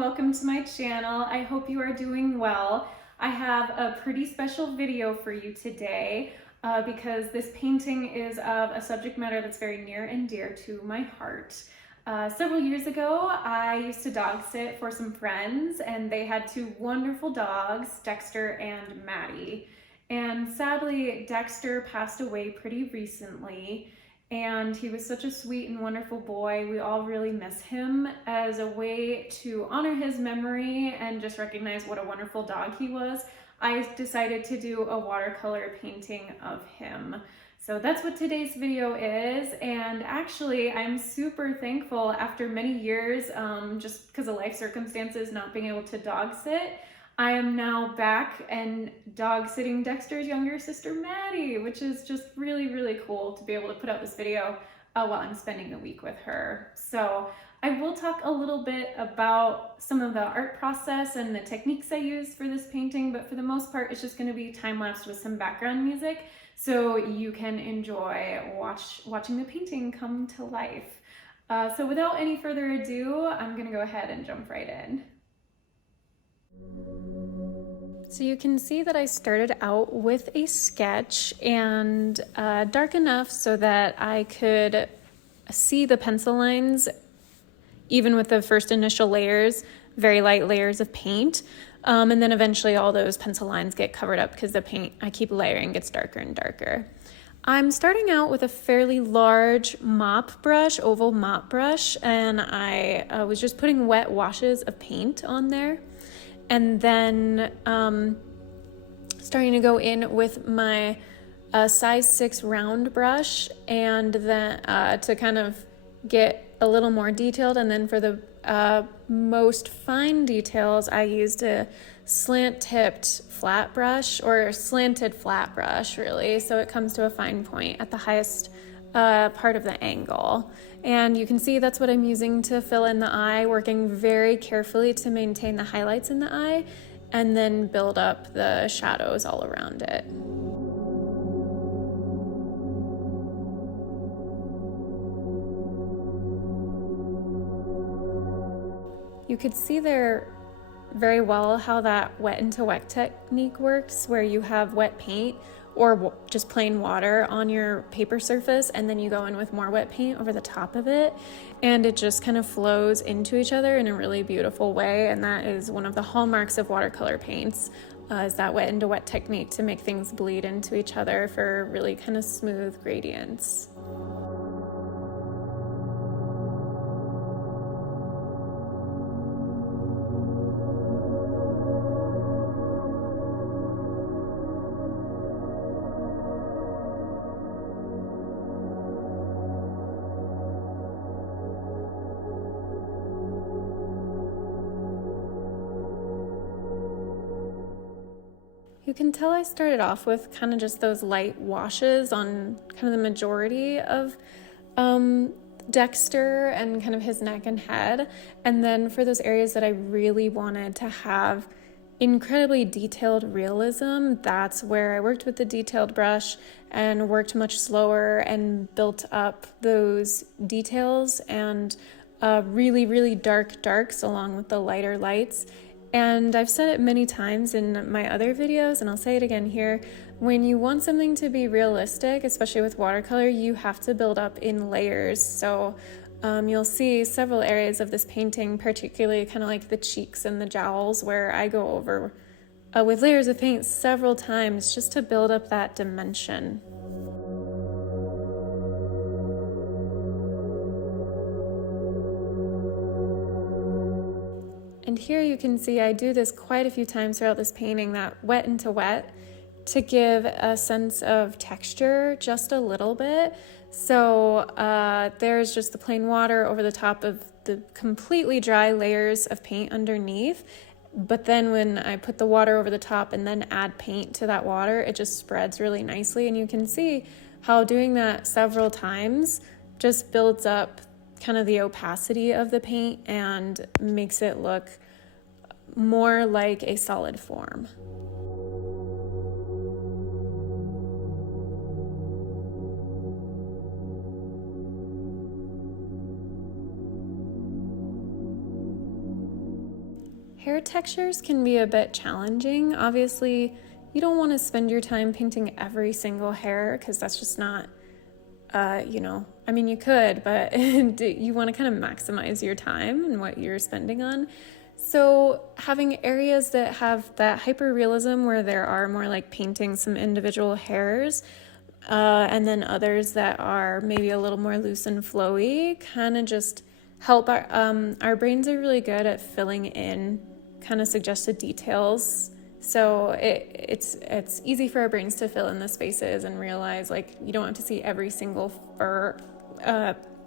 welcome to my channel. I hope you are doing well. I have a pretty special video for you today because this painting is of a subject matter that's very near and dear to my heart. Several years ago, I used to dog sit for some friends, and they had two wonderful dogs, Dexter and Maddie. And sadly, Dexter passed away pretty recently. And he was such a sweet and wonderful boy. We all really miss him. As a way to honor his memory and just recognize what a wonderful dog he was, I decided to do a watercolor painting of him. So that's what today's video is. And actually, I'm super thankful after many years, just because of life circumstances, not being able to dog sit, I am now back and dog sitting Dexter's younger sister, Maddie, which is just really, really cool to be able to put out this video while I'm spending the week with her. So I will talk a little bit about some of the art process and the techniques I used for this painting, but for the most part, it's just gonna be time-lapse with some background music so you can enjoy watching the painting come to life. So without any further ado, I'm gonna go ahead and jump right in. So you can see that I started out with a sketch and dark enough so that I could see the pencil lines even with the first initial layers, very light layers of paint. And then eventually all those pencil lines get covered up because the paint I keep layering gets darker and darker. I'm starting out with a fairly large mop brush, oval mop brush, and I was just putting wet washes of paint on there. And then starting to go in with my size 6 round brush, and then to kind of get a little more detailed. And then for the most fine details, I used a slant-tipped flat brush, or slanted flat brush, really. So it comes to a fine point at the highest part of the angle. And you can see that's what I'm using to fill in the eye, working very carefully to maintain the highlights in the eye and then build up the shadows all around it. You could see there very well how that wet into wet technique works, where you have wet paint or just plain water on your paper surface, and then you go in with more wet paint over the top of it, and it just kind of flows into each other in a really beautiful way. And that is one of the hallmarks of watercolor paints, is that wet into wet technique to make things bleed into each other for really kind of smooth gradients. You can tell I started off with kind of just those light washes on kind of the majority of Dexter and kind of his neck and head. And then for those areas that I really wanted to have incredibly detailed realism, that's where I worked with the detailed brush and worked much slower and built up those details and really, really dark darks along with the lighter lights. And I've said it many times in my other videos, and I'll say it again here, when you want something to be realistic, especially with watercolor, you have to build up in layers. So you'll see several areas of this painting, particularly kind of like the cheeks and the jowls, where I go over with layers of paint several times just to build up that dimension. And here you can see I do this quite a few times throughout this painting, that wet into wet, to give a sense of texture just a little bit. So there's just the plain water over the top of the completely dry layers of paint underneath. But then when I put the water over the top and then add paint to that water, it just spreads really nicely. And you can see how doing that several times just builds up kind of the opacity of the paint and makes it look more like a solid form. Hair textures can be a bit challenging. Obviously, you don't want to spend your time painting every single hair because that's just not, I mean, you could, but you want to kind of maximize your time and what you're spending on. So having areas that have that hyper-realism where there are more like painting some individual hairs, and then others that are maybe a little more loose and flowy, kind of just help our brains are really good at filling in kind of suggested details. So it's easy for our brains to fill in the spaces and realize like you don't have to see every single fur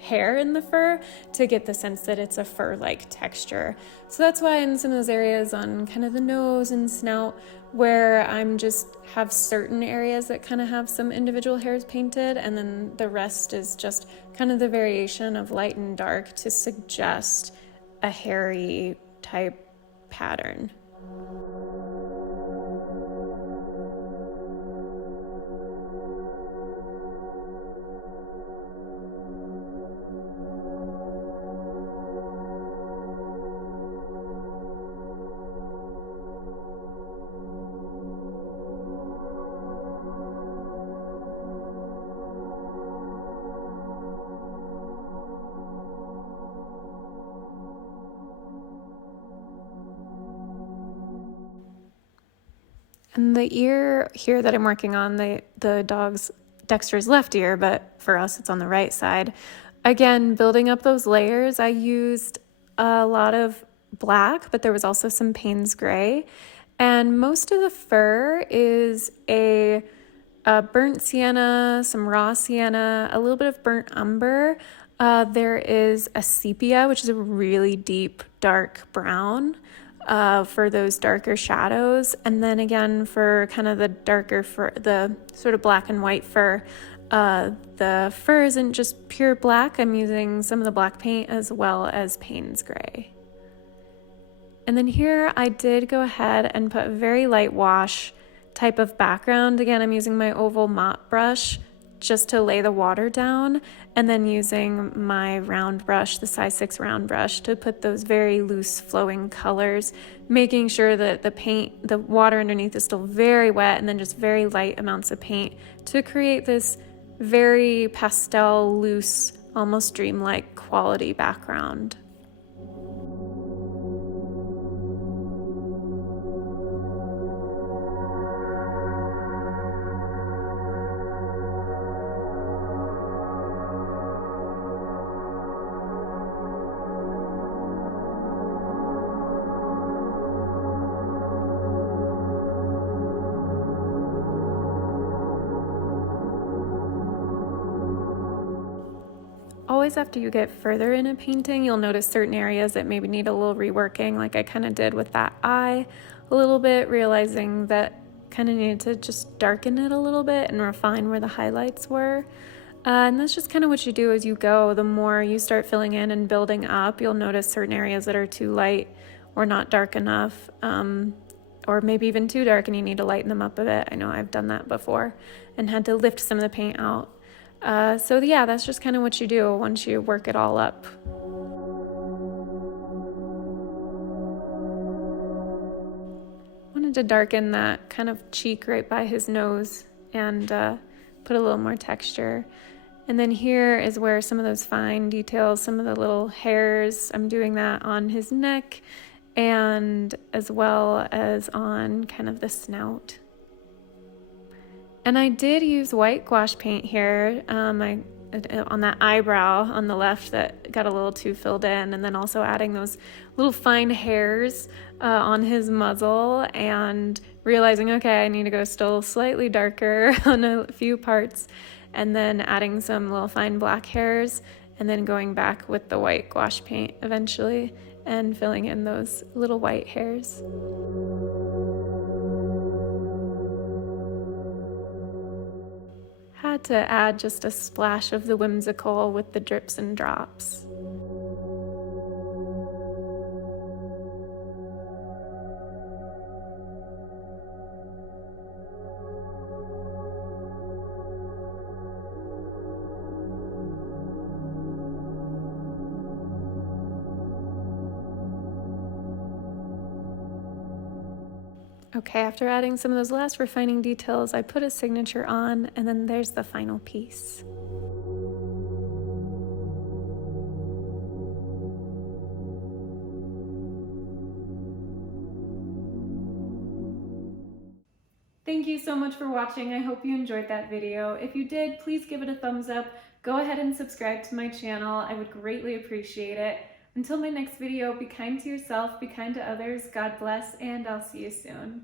hair in the fur to get the sense that it's a fur-like texture. So that's why in some of those areas on kind of the nose and snout where I'm just have certain areas that kind of have some individual hairs painted, and then the rest is just kind of the variation of light and dark to suggest a hairy type pattern. And the ear here that I'm working on, the dog's Dexter's left ear, but for us it's on the right side. Again, building up those layers, I used a lot of black, but there was also some Payne's gray. And most of the fur is a burnt sienna, some raw sienna, a little bit of burnt umber. There is a sepia, which is a really deep, dark brown. For those darker shadows. And then again, for kind of the darker fur, the sort of black and white fur, the fur isn't just pure black. I'm using some of the black paint as well as Payne's gray. And then here I did go ahead and put a very light wash type of background. Again, I'm using my oval mop brush just to lay the water down, and then using my round brush, the size 6 round brush, to put those very loose flowing colors, making sure that the water underneath is still very wet, and then just very light amounts of paint to create this very pastel, loose, almost dreamlike quality background. Always after you get further in a painting, you'll notice certain areas that maybe need a little reworking, like I kind of did with that eye a little bit, realizing that kind of needed to just darken it a little bit and refine where the highlights were. And that's just kind of what you do as you go. The more you start filling in and building up, you'll notice certain areas that are too light or not dark enough, or maybe even too dark and you need to lighten them up a bit. I know I've done that before and had to lift some of the paint out. So yeah, that's just kind of what you do once you work it all up. Wanted to darken that kind of cheek right by his nose and put a little more texture. And then here is where some of those fine details, some of the little hairs, I'm doing that on his neck and as well as on kind of the snout. And I did use white gouache paint here on that eyebrow on the left that got a little too filled in, and then also adding those little fine hairs on his muzzle and realizing, okay, I need to go still slightly darker on a few parts, and then adding some little fine black hairs, and then going back with the white gouache paint eventually and filling in those little white hairs. Had to add just a splash of the whimsical with the drips and drops. Okay, after adding some of those last refining details, I put a signature on, and then there's the final piece. Thank you so much for watching. I hope you enjoyed that video. If you did, please give it a thumbs up. Go ahead and subscribe to my channel. I would greatly appreciate it. Until my next video, be kind to yourself, be kind to others, God bless, and I'll see you soon.